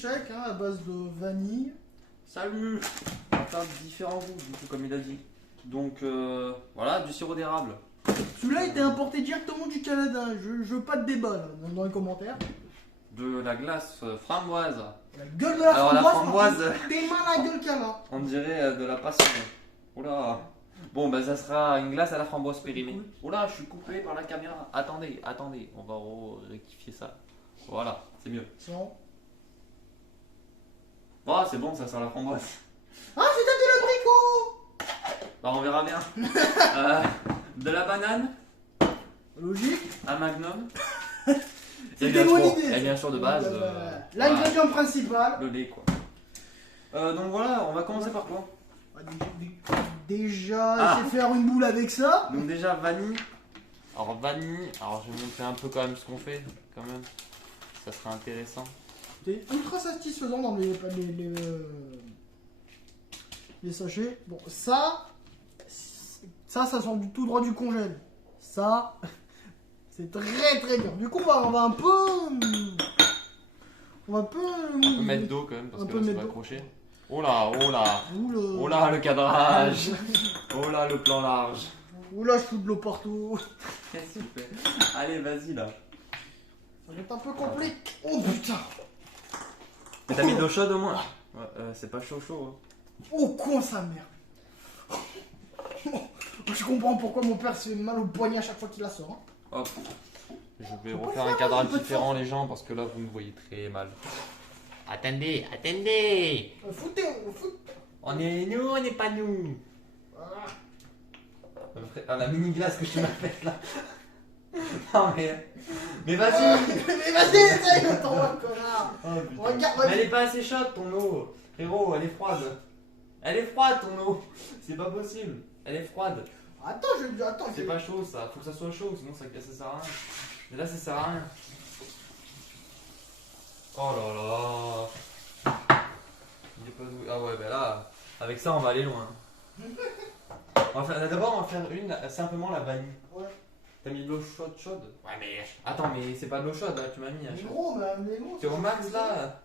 milkshake hein, à base de vanille. Salut. On va faire différents goûts, du coup, comme il a dit. Donc, voilà, du sirop d'érable. Celui-là était importé directement du Canada. Je veux pas de débat là, dans les commentaires. De la glace framboise. La gueule de la Alors, la framboise. framboise. T'es mal la gueule qu'elle a. On dirait de la passion. Oula. Bon, bah ça sera une glace à la framboise périmée. Oula, je suis coupé par la caméra. Attendez, attendez. On va rectifier ça. Voilà, c'est mieux. Non. Oh, c'est bon, ça sent la framboise. Ah, c'est de l'abricot. Bah, on verra bien. De la banane, Logique. un magnum. C'était loin Et l'idée. bien sûr, de base, L'ingrédient principal. le lait, quoi. Donc voilà, on va commencer par quoi? Déjà, essayer de faire une boule avec ça. Donc déjà, vanille. Alors vanille, alors je vais montrer un peu quand même ce qu'on fait, quand même. Ça serait intéressant. C'est ultra satisfaisant dans les sachets. Bon, ça sent du tout droit du congèle. Ça, c'est très très bien. Du coup, on va un peu... On va un peu... On peut mettre d'eau quand même, parce Un que peu là, ça mettre va d'eau. accrocher. Oh là, oh là. Oula. Oh là, le cadrage. Oh là, le plan large. Oula, je fous de l'eau partout. Qu'est-ce que tu fais? Allez, vas-y là. Ça va être un peu compliqué. Oh putain. Mais t'as mis de l'eau chaude au moins? Ouais, c'est pas chaud chaud. Hein. Oh con sa mère. Je comprends pourquoi mon père se fait mal au poignet à chaque fois qu'il la sort. Hein. Hop. Je vais Faut pas refaire faire un cadrage un peu de différent les gens parce que là vous me voyez très mal. Attendez, attendez. Foutez. On n'est pas nous. Ah, la mini glace que tu m'as faite là. Non mais vas-y. Mais vas-y, essaye, attends, connard. Oh, putain. Regarde, Mais elle est pas assez chaude ton eau. Frérot, elle est froide. Elle est froide ton eau. C'est pas possible. Elle est froide. Attends, C'est pas chaud ça. Faut que ça soit chaud sinon ça sert à rien. Mais là ça sert à rien. Oh là là. Il est pas doué. Ah ouais, bah là, avec ça on va aller loin. D'abord on va faire simplement la vanille. Ouais. T'as mis de l'eau chaude? Ouais mais attends mais c'est pas de l'eau chaude là, tu m'as mis. Mais gros, mais non. T'es au max là.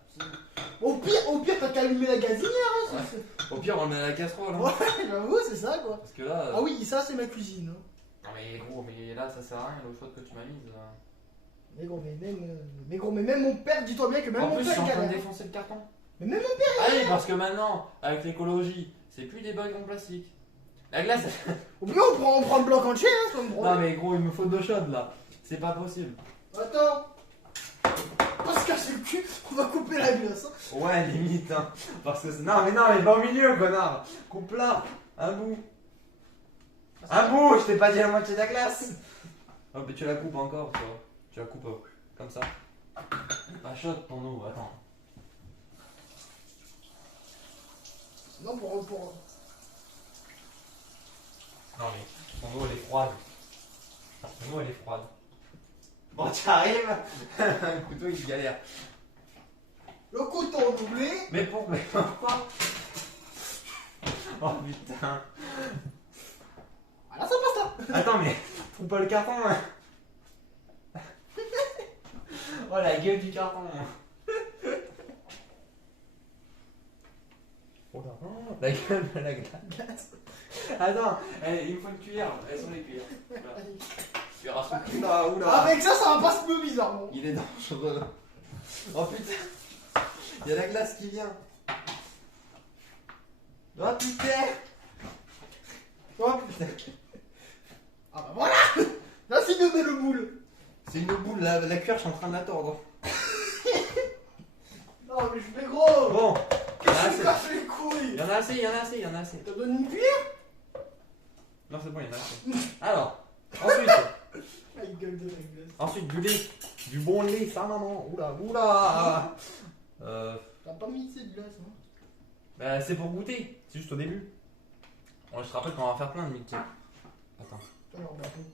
Au pire, t'as qu'à allumer la gazinière. Hein, Au pire on le met à la casserole. Hein. Ouais, j'avoue, c'est ça quoi. Parce que là. Ah oui, ça c'est ma cuisine. Hein. Non mais gros, mais là ça sert à rien l'eau chaude que tu m'as mise. Là. Mais même mon père, dis-toi bien que même En mon plus je père suis en train de galère. défoncer le carton. Mais même mon père. Ah oui, parce que maintenant, avec l'écologie, c'est plus des bagues en plastique. La glace. Au pire, on prend le bloc entier, hein, c'est pas un Non problème. mais gros, il me faut de l'eau chaude là. C'est pas possible. Attends. On va se casser le cul, on va couper la glace. Hein. Ouais, limite, hein. Parce que non, mais pas au milieu, connard. Coupe là, un bout. Un bout, je t'ai pas dit la moitié de la glace. Oh, mais tu la coupes encore, tu vois. Tu la coupes comme ça. Pas chaude ton eau, attends. Non, pour. Non, mais ton eau elle est froide. Ton eau elle est froide. Bon, tu arrives. Un couteau il galère. Le couteau doublé. Mais pourquoi? Oh putain. Voilà, ça passe là. Attends, mais trouve pas le carton. Hein. Oh la gueule du carton. Oh la gueule de la glace. Attends, il me faut une cuillère. Elles sont les cuillères. Voilà. Tu verras ce oula, oula. Avec ça va pas se mieux bizarrement. Il est dangereux. Oh putain. Il y a la glace qui vient. Oh putain. Oh putain. Ah bah voilà. Là c'est une belle boule. C'est une boule, la cuillère, je suis en train de la tordre. Non mais je fais gros. Bon. Qu'est-ce que tu me Il casses les couilles? y en a assez, il y en a assez, il y en a assez. T'as donné une cuillère? Non, c'est bon, il y en a assez. Alors, ensuite. La gueule de la glace. Ensuite, du lait. Du bon lait, ça, maman. Oula, oula. T'as pas mis cette glace, hein? Bah, c'est pour goûter. C'est juste au début. Bon, je te rappelle qu'on va faire plein de mix. Attends. Alors, bateau.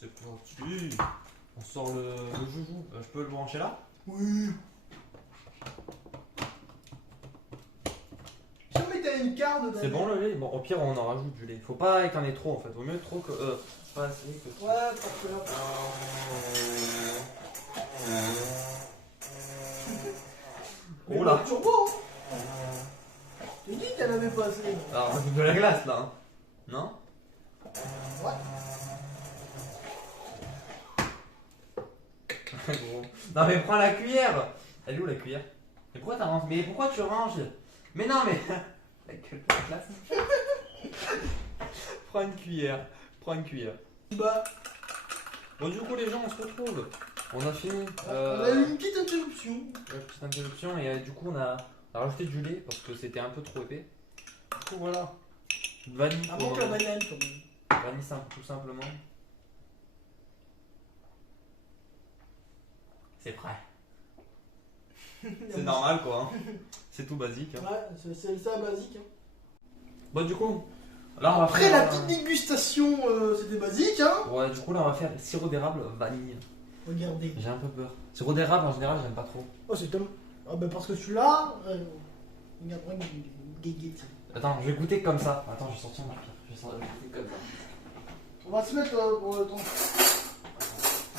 C'est parti. On sort le joujou. Je peux le brancher là? Oui. Si on mettait une carte dedans. C'est bon le lait? Bon, au pire, on en rajoute du lait. Faut pas qu'il y en ait trop en fait. Vaut mieux trop que. Pas assez que. Ouais, parce que là. Oh là. Turbo, hein. Je t'ai dit qu'elle avait pas assez. Alors, on de la glace là. Hein. Non? Ouais. Gros. Non mais prends la cuillère. Elle est où la cuillère? Mais pourquoi t'as rangé? Mais pourquoi tu ranges? Mais non mais. La gueule de la glace. Prends une cuillère. Prends une cuillère. Bah, Bon du coup les gens on se retrouve. On a fini. on a eu une petite interruption. Petite interruption et du coup on a rajouté du lait parce que c'était un peu trop épais. Du coup voilà. Vanille. Ah pour bon, le la moment. banane quand même. Vanille simple, tout simplement. C'est prêt. C'est normal quoi. Hein. C'est tout basique. Hein. Ouais, c'est ça basique. Hein. Bon du coup, là on va Après faire. la petite dégustation, c'était basique, hein. Ouais, du coup là on va faire sirop d'érable vanille. Regardez. J'ai un peu peur. Sirop d'érable en général j'aime pas trop. Oh, c'est Tom. Ah, bah parce que celui-là. Regarde, guéguette. Attends, je vais goûter comme ça. Attends, je vais sortir ma pierre. Je vais goûter comme ça. On va se mettre pour le temps.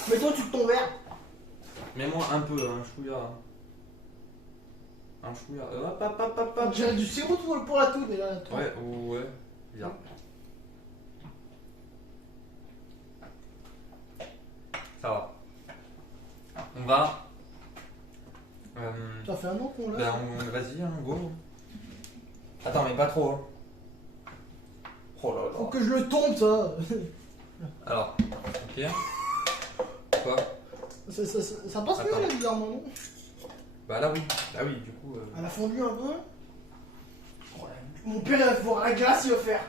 Mets-toi tu ton verre. Mets-moi un peu, un chouïa. Un chouïa. Hop, hop, hop, hop, hop. J'ai du sirop pour la toux déjà. Ouais, ouais. Bien. Ça va. On va. Ça fait un an qu'on l'a. Ben, vas-y, hein, go. Attends, mais pas trop. Hein. Oh là Faut là. que je le tombe ça. Alors, ok. Quoi? Ça passe mieux Attends. là bizarrement, non? Bah là oui. Là oui, du coup. Elle a fondu un peu. Oh, mon père il va voir la glace, il va faire.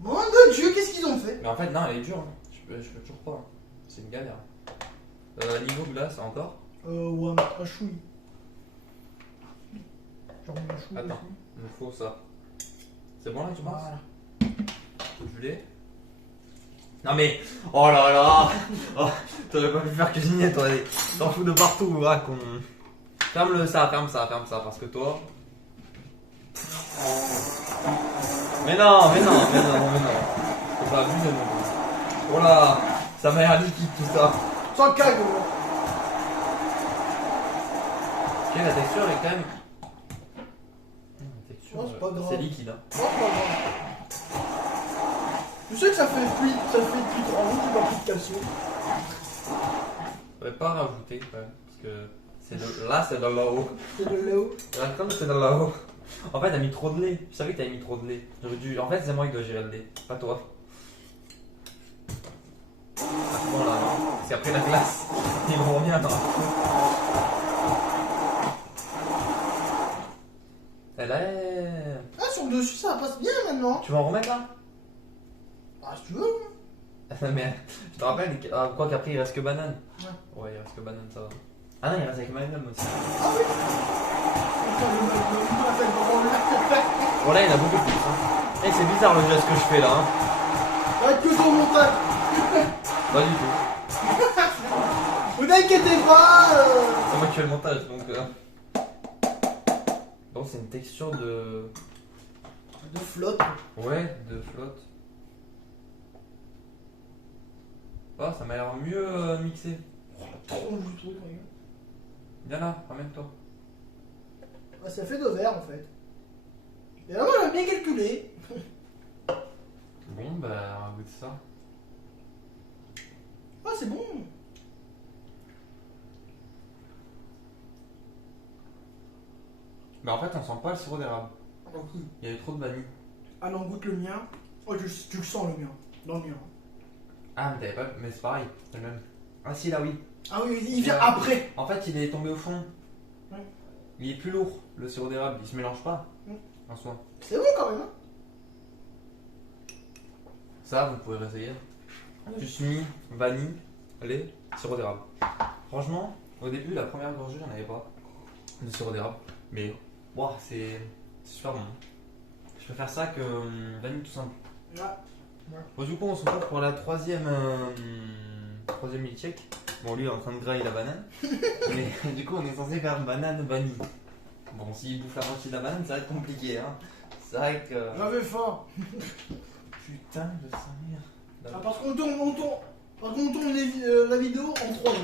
Mon de Dieu, qu'est-ce qu'ils ont fait? Mais en fait, non, elle est dure. Hein. Je peux toujours pas. Hein. C'est une galère. Niveau glace, encore? Ouais, un chouille. Genre un chouille. Attends. Il me faut ça. C'est bon là, tu penses? Voilà. Du lait? Non mais. Oh là là. Oh, t'aurais pas pu faire cuisiner, toi. T'en fous de partout, hein, con. Ferme ça, parce que toi. Mais non. Faut pas abuser non plus. Oh là, ça m'a l'air liquide tout ça. Sans cague, Ok, la texture est quand même. La texture, Oh, c'est pas grave. c'est liquide. Hein. Oh, c'est pas grave. Je sais que ça fait depuis 3 jours que j'ai pas pris de calcium. Faudrait pas rajouter quand même, parce que là c'est de là-haut. C'est de l'eau. Comme c'est de là-haut. En fait, t'as mis trop de lait. Je savais que t'avais mis trop de lait. J'aurais dû. En fait, c'est moi qui dois gérer le lait, pas toi. Bon là, c'est après la glace. Ils vont bien dans la Elle est. Ah, sur le dessus, ça passe bien maintenant. Tu vas en remettre là? Ah, si tu veux. Mais je te rappelle, quoi qu'après il reste que banane. Ouais. Ouais, il reste que banane, ça va. Ah non, il reste avec Magnum aussi. Ah oui. Bon là, il y en a beaucoup plus. Hein. Eh, c'est bizarre le geste que je fais là. Hein. Arrête que ton montage. Pas du tout. Vous n'inquiétez pas. C'est moi qui fais le montage donc. Bon, c'est une texture de. De flotte. Ouais, de flotte. Oh, ça m'a l'air mieux mixé. Oh, la tronche du truc, regarde. Viens là, ramène-toi. Ouais, ça fait 2 verres en fait. Et là, moi, j'aime bien calculer. Bon, bah, on va goûter ça. Ah, c'est bon. Mais en fait, on sent pas le sirop d'érable. Ok. Il y avait trop de vanille. Ah non, goûte le mien. Oh, tu le sens le mien. Dans le mien. Ah, mais t'avais pas. Mais c'est pareil, c'est le même. Ah, si, là, oui. Ah oui, il vient après. En fait, il est tombé au fond. Ouais. Il est plus lourd, le sirop d'érable. Il se mélange pas en soi. C'est bon quand même. Hein. Ça, vous pouvez réessayer. Juste mis vanille, lait, sirop d'érable. Franchement, au début, la première gorgée, j'en avais pas de sirop d'érable. Mais, wow, c'est super bon. Je préfère ça que vanille tout simple. Ouais. Bon, du coup, on se retrouve pour la troisième milkshake. Bon, lui, il est en train de grailler la banane. Mais du coup, on est censé faire banane vanille. Bon, s'il bouffe la moitié de la banane, ça va être compliqué. Hein. C'est vrai que. J'avais faim. Putain de sa mère. Ah, parce qu'on tourne la vidéo en 3 heures.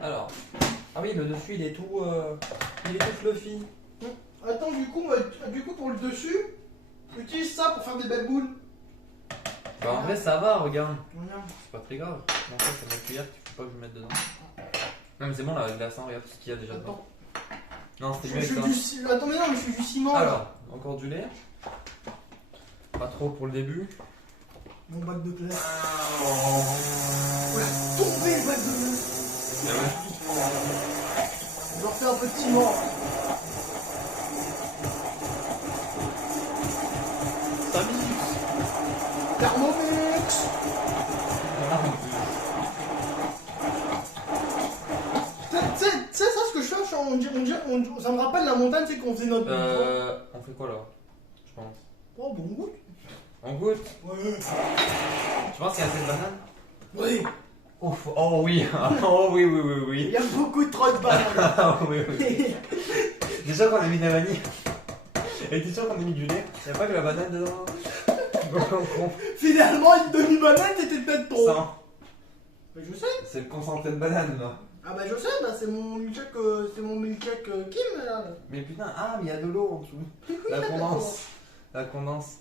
Alors, Ah oui, le dessus il est tout fluffy. Attends, du coup, pour le dessus, utilise ça pour faire des belles boules. Bah en vrai ça va, regarde. Regarde. C'est pas très grave. En fait c'est ma cuillère qu'il faut pas que je mette dedans. Non mais c'est bon là, la glace, hein, regarde ce qu'il y a déjà dedans. Attends. Non, c'était Je mieux suis avec ça. Attends, mais non, mais je suis du ciment. Alors, encore du lait. Pas trop pour le début. Mon bac de glace. Oula, tombé le bac de glace. Je vais refaire un peu de ciment. Ça mixe. Thermomix. Tu sais, ça, ce que je fais, ça me rappelle la montagne, c'est qu'on faisait notre. On fait quoi là? Je pense. Oh, bon goût. On goûte? Ouais. Tu penses qu'il y a assez de bananes? Oui. Ouf, oh oui, oh oui, oui, oui, Il oui. y a beaucoup trop de bananes. Ah oui, oui. Déjà qu'on a mis de la vanille. Et t'es sûr qu'on a mis du lait? Y'a pas que la banane dedans? Finalement, une demi-banane, c'était peut-être trop. Ça, Mais je sais. c'est le concentré de banane là. Ah bah je sais, bah c'est mon milkshake, Kim là. Mais putain, ah, mais il y a de l'eau en dessous. La condense. La condense.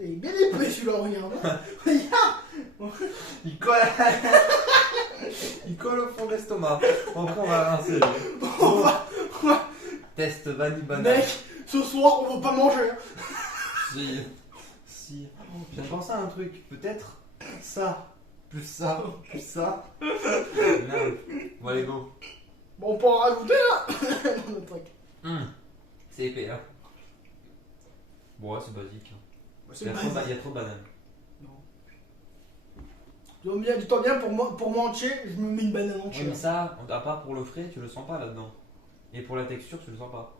Et il est bien épais celui-là, regarde. Regarde. Il colle Il colle au fond de l'estomac. Bon, après, on va rincer. On va- Test vanille banane. Mec, ce soir on va pas manger. Si. Si. J'ai pensé à un truc. Peut-être ça. Plus ça. Plus ça. Non. Bon, allez, go. Bon, on peut en rajouter là dans notre truc. C'est épais, hein. Bon, ouais, c'est basique. Bah, Il y a trop de bananes. Dis-toi bien, pour moi entier, je me mets une banane Oui, entière. mais ça, à part pour le frais, tu le sens pas là-dedans. Et pour la texture, tu le sens pas.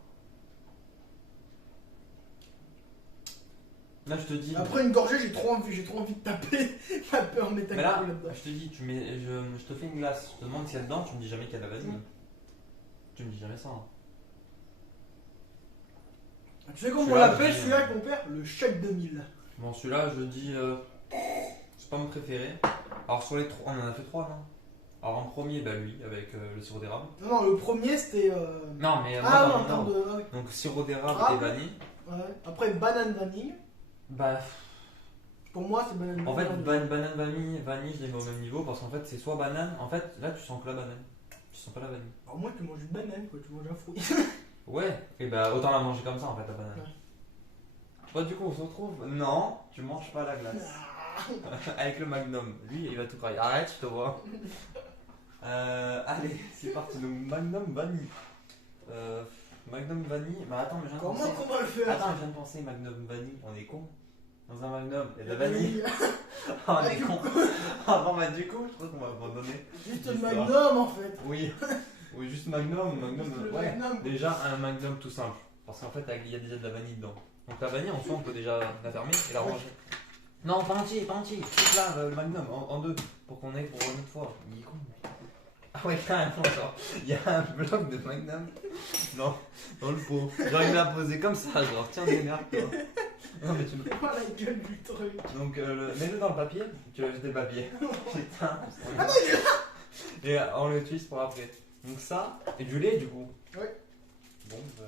Là, je te dis. Après une gorgée, j'ai trop envie de taper ma peur métallique Mais là, là-dedans. je te dis, je te fais une glace. Je te demande s'il y a dedans, tu me dis jamais qu'il y a de la vanille. Tu me dis jamais ça. Hein. Tu sais comment on Celui-là, l'appelle je dis, celui-là avec mon père? Le chèque 2000. Bon, celui-là, je dis. C'est pas mon préféré. Alors, sur les trois, on en a fait trois, non? Alors, en premier, bah lui, avec le sirop d'érable. Non, le premier c'était. Non, mais moi, Ah dans non, mon en termes ordre. de. Ah, oui. Donc, sirop d'érable Ah. et vanille. Ouais. Après, banane vanille. Bah, Pour moi, c'est banane en fait, vanille. banane, vanille, je les mets au même niveau parce qu'en fait, c'est soit banane. En fait, là, tu sens que la banane. Tu sens pas la vanille. Alors, moi, tu manges une banane, quoi, tu manges un fruit. Ouais, et bah, autant la manger comme ça, en fait, la banane. Ouais. Bah, du coup, on se retrouve. Non, tu manges pas la glace. Avec le Magnum. Lui, il va tout crailler. Arrête, je te vois. Allez, c'est parti. Donc, Magnum vanille. Magnum vanille. Bah, attends, mais je viens de Comment penser. qu'on va le faire? Attends, je viens de penser Magnum vanille. On est con. Dans un Magnum, il y a de la vanille. Oh, on est du con. coup- Ah, bon, bah, du coup, je crois qu'on va abandonner. Juste le l'histoire. magnum en fait. Oui. Oui, juste Magnum. Juste le Ouais. magnum. Déjà, un Magnum tout simple. Parce qu'en fait, il y a déjà de la vanille dedans. Donc, la vanille, en soi, on peut déjà la fermer et la ranger. Non, pas entier, pas entier. Tout là, le Magnum, en deux. Pour qu'on ait pour une autre fois. Il est con. Ah ouais, carrément, genre. Il y a un bloc de Magnum dans le pot. Genre, il m'a posé comme ça, genre, tiens, démerde-toi. Non, mais tu me. C'est pas la gueule du truc. Donc, mets-le dans le papier. Tu vas jeter le papier. Putain. Ah non, il est là. Et on l'utilise pour après. Donc, ça, et du lait, du coup. Ouais. Bon, bah.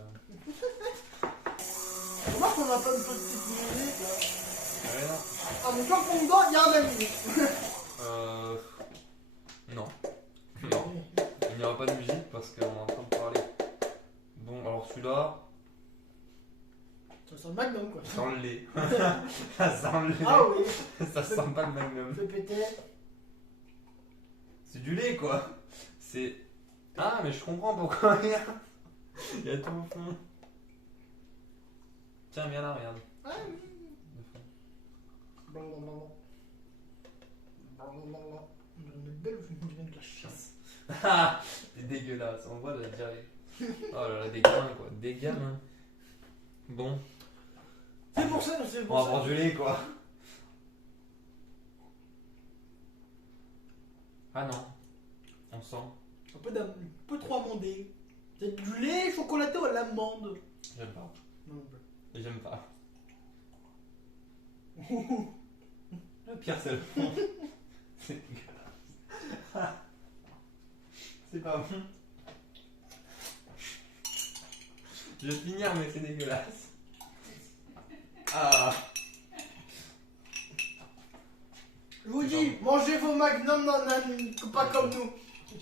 Remarque qu'on a pas de petite musique là. Ouais, non. Ah, mais toi, pour dedans, il y a un ami. Non. Non. Il n'y aura pas de musique parce qu'on est en train de parler. Bon, alors celui-là, Ça sent le magnum quoi. ça sent le lait. Ça sent le lait. Ah oui. Ça sent pas le Magnum. Fais péter. C'est du lait quoi. C'est. Ah, mais je comprends pourquoi il y a tout au fond. Tiens, viens là, regarde. Ah oui. Blablabla. Blablabla. On dirait une belle ou on dirait de la chasse. Ah, c'est dégueulasse, on voit la diarrhée. Oh là là, des gamins quoi, des gamins. Bon, C'est pour ça, c'est on pour va ça. prendre du lait quoi. Ah non, on sent. Un peu trop amandé. C'est du lait chocolaté à l'amande. J'aime pas. Non, J'aime pas. Le pire c'est le fond. C'est dégueulasse. C'est pas bon. Je vais finir, mais c'est dégueulasse. Ah. Je vous dis, mangez vos magnums, pas comme nous.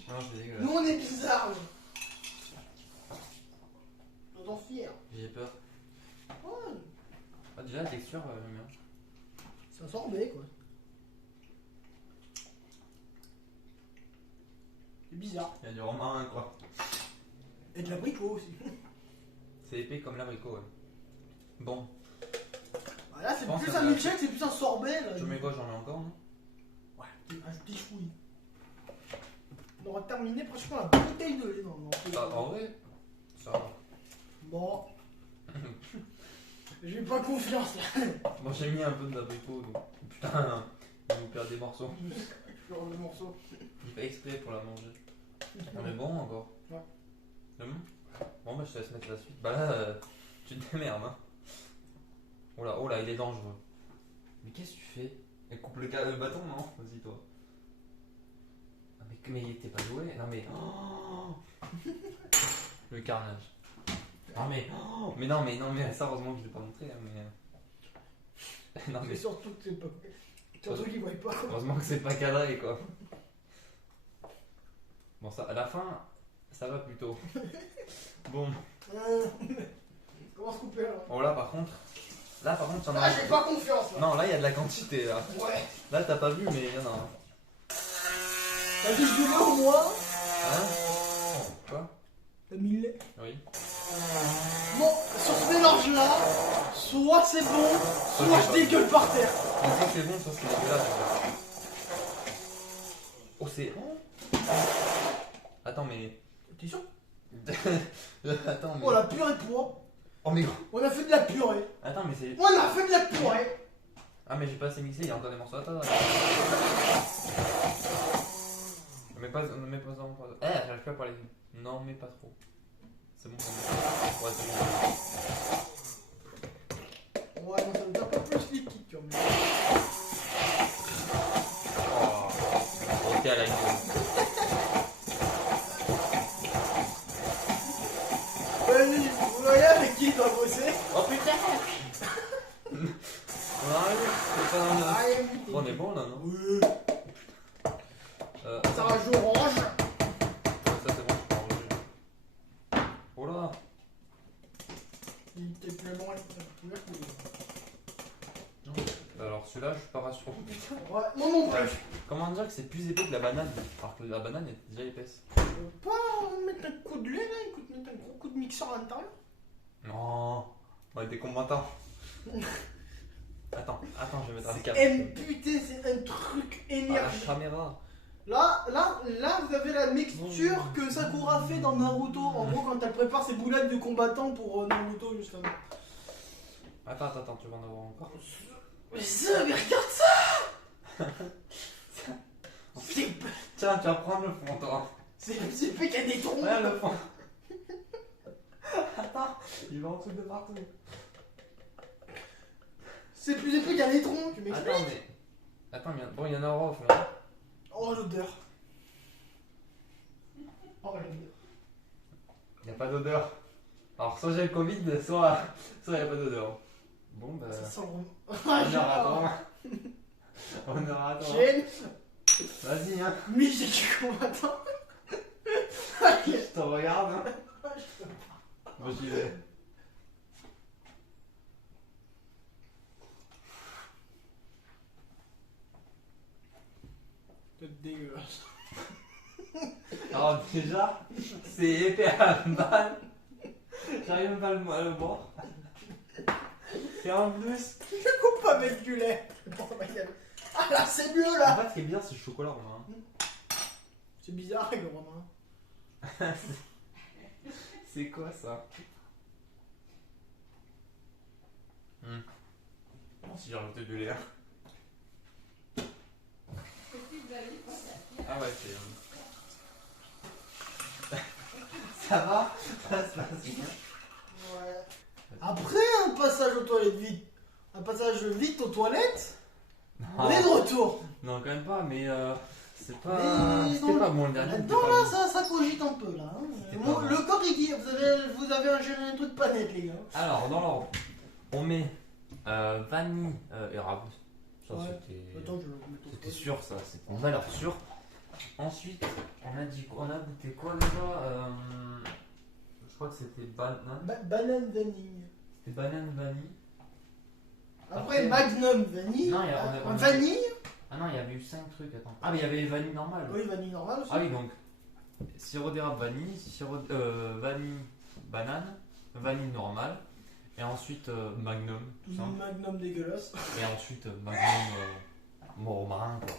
Non, c'est dégueulasse. Nous, on est bizarres. Je t'en fier. J'ai peur. Ouais, Ah, déjà, la texture, j'aime bien. c'est un sorbet, quoi. C'est bizarre. Il y a du romarin, quoi. Et de l'abricot aussi. C'est épais comme l'abricot, ouais. Bon, Bah là, c'est Je pense plus que un ça va. milkshake, c'est plus un sorbet. Là. tu mets quoi? J'en ai encore, non? Ouais, un petit chouille. On aura terminé pratiquement la bouteille de lait dans le Ah, en vrai, ça va. Bon. J'ai pas confiance là. Bon, j'ai mis un peu d'abricot, donc. Putain, il nous perd des morceaux. Je le morceau. Il fait exprès pour la manger. On est bon encore? Ouais. C'est bon? Bon, bah, je te laisse mettre la suite. Bah là, tu te démerdes, hein. Oh là, il est dangereux. Mais qu'est-ce que tu fais? Elle coupe le bâton, non? Vas-y, toi. Ah, mais t'es pas doué? Non, mais. Oh le carnage. Non, mais. Oh mais non, mais ça, heureusement que je l'ai pas montré, hein, mais. Non, mais. C'est surtout que c'est pas. Surtout qu'ils voient pas. Heureusement que c'est pas cadré, quoi. Bon, ça, à la fin, ça va plutôt. Bon. Comment se couper là? Oh là, par contre, t'en as. Ah, j'ai pas confiance là. Non, là, il y a de la quantité, là. Ouais. Là, t'as pas vu, mais il y en a un. T'as dit du lait au moins? Hein? Quoi? T'as mis le lait? Oui. Bon, sur ce mélange là, soit c'est bon, soit je dégueule par terre. Donc, ça, c'est bon, ça, c'est dégueulasse. En fait. Oh, c'est. Attends, mais. T'es sûr? Attends, mais. Oh la purée de pois. Oh, mais. On a fait de la purée. Attends, mais c'est. On a fait de la purée. Ah, mais j'ai pas assez mixé, il y a encore des morceaux. Attends. Ne mets pas en. J'arrive plus à parler. Non, mais pas trop. C'est bon, c'est bon. Ouais, c'est bon. Ouais, non, ça nous a pas plus liquide quand même. Oh, ok, à la gueule. Vous voyez avec qui il doit bosser? Oh putain! On arrive, c'est pas dans le. Ah, Bon, on est bon là, non? oui. Ça Attends. va jouer orange. Ça c'est bon, je peux enlever. Oh là! Il était tellement Non. Alors celui-là, je suis pas rassuré. Ouais, moi non plus. Comment dire que c'est plus épais que la banane? Alors que la banane est déjà épaisse. Tu veux pas mettre un coup de lait là? Écoute, mettre un gros coup de mixeur à l'intérieur? Non! On va être des combattants. Attends, je vais mettre un câble. Putain, c'est un truc Ah, la énergique. caméra. Là, vous avez la mixture que Sakura fait dans Naruto. En gros, quand elle prépare ses boulettes de combattant pour Naruto, justement. Attends, tu vas en avoir encore. Mais regarde ça! Tiens, tu vas prendre le fond, toi. C'est plus qu'il y a des troncs. Regarde le fond. Attends, il va en dessous de partout. C'est plus épais qu'il y a des troncs. Tu m'expliques? Attends, mais. Attends, bon, il y en a en off là. Oh l'odeur. Oh l'odeur. Il n'y a pas d'odeur. Alors, soit j'ai le Covid, soit il n'y a pas d'odeur. Bon, bah. Ça sent le Honneur à toi. Honneur à toi. Gêne. Vas-y, hein. Michel du combattant. Je te regarde. Hein. Moi, j'y vais. C'est dégueulasse. Alors, déjà, c'est épais à la balle. J'arrive même pas à le boire. Et en plus. Je coupe pas avec du lait. Ah là, c'est mieux là. En fait, ce qui est bizarre, c'est le chocolat, Romain. C'est bizarre avec le Romain. C'est quoi ça? Si j'ai rajouté du lait. Ah ouais, c'est. Ça va? Ça se passe bien. Ouais. Après un passage aux toilettes vite. Un passage vite aux toilettes. On est de retour. Non, quand même pas, mais C'était pas bon le dernier. c'était Là-dedans, pas là, bon. ça cogite un peu, là. Hein. C'était Bon, pas bon. le corps, il dit, vous avez un truc pas net, les gars. Alors, dans l'ordre, on met vanille érable. Ça, Ouais. c'était. Attends, je vais le mettre au C'était pot. sûr, ça, c'était une valeur sûre. Ensuite, on a dit quoi? On a goûté quoi déjà Je crois que c'était banane. Banane vanille. C'était banane vanille. Après, Après- Magnum vanille. Non, on a- Vanille. Ah non, il y avait eu 5 trucs, attends. Ah, mais il y avait vanille normale. Oui, vanille normale aussi. Ah oui, donc sirop d'érable vanille, vanille banane, vanille normale, et ensuite magnum, tout ça. Magnum dégueulasse. Et ensuite magnum romarin, quoi.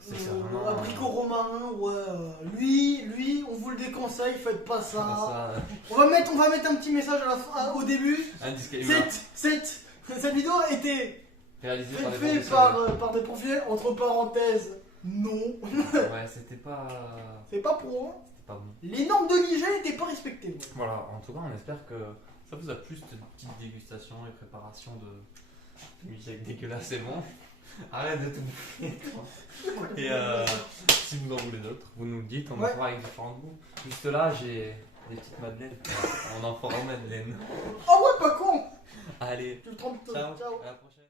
C'est ça, vraiment. Abricot romarin, ouais. Lui, on vous le déconseille, faites pas ça. Ça, On va mettre un petit message à la fin, au début. un disclaimer. Cette vidéo a été Réalisé par des faite professionnels. par des professionnels, entre parenthèses, non. Ouais, c'était pas C'est pas pro, hein. bon. Les normes de l'hygiène n'étaient pas respectées. Ouais. Voilà, en tout cas, on espère que ça vous a plu cette petite dégustation et préparation de musique dégueulasse et bon. Arrête de tout bouffer. Et si vous en voulez d'autres, vous nous le dites, on en Ouais. fera avec différents goûts. Juste là, j'ai des petites madeleines. On en fera en madeleine. Ah ouais, pas con. Allez, Tu le trompes. ciao, Ciao. à la prochaine.